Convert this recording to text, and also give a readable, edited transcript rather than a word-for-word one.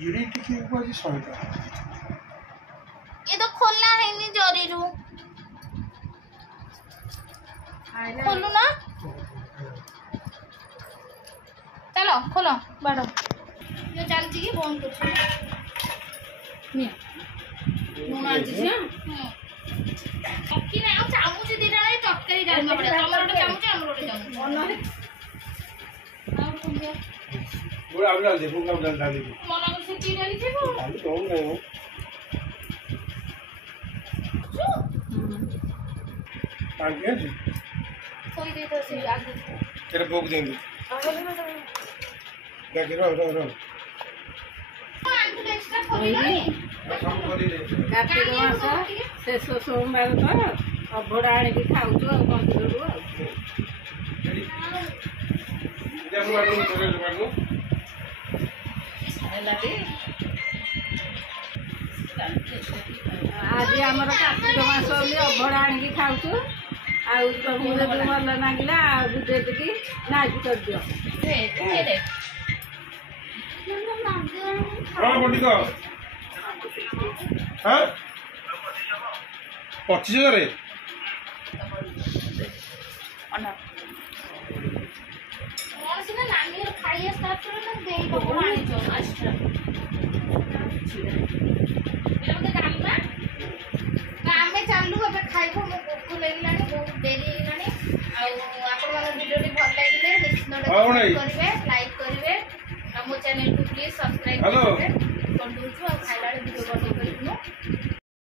Yuri टिकी को जी 100 का ये तो खोलना है नहीं जोरी रू खोलू ना चलो खोलो बाड़ो जो चलती की फोन कुछ नहीं लूण आछि से कि ना चामच दीटा नहीं तरकारी डालमा पड़े हमर ओटे चामच हमर ओटे चामच मन और तुम ये वो आप डाल दे फूंगा डाल दे मना कर से की डाली थे वो डाल तो नहीं हो पानी है जी कोई दे तो से आगे तेरे भोग देंगे देख रो आंटी एक्स्ट्रा खोली नहीं सब कर दे कार्तिक मास शेष सोमवार तो अभड़ा आनिक खाऊ मंदिर जब मारू तोरे मारू आज आमर कार्तिक मास अभड़ा आनिक खाऊ तुमको जब भल लगे बुझे कि नाच कर दियो कौन बंटी का हाँ 25,000 रे और सिना नानी और खाइए स्टार्ट करो ना दे ही तो आनी जो एक्स्ट्रा मेरे को काम में चालू अब खाइबो मो को ले लानी बहुत देरी लानी आ आपण माने वीडियो टी भल लागिले निश्चित करिवे लाइक करिवे आ मो चैनल को प्लीज सब्सक्राइब करिवे।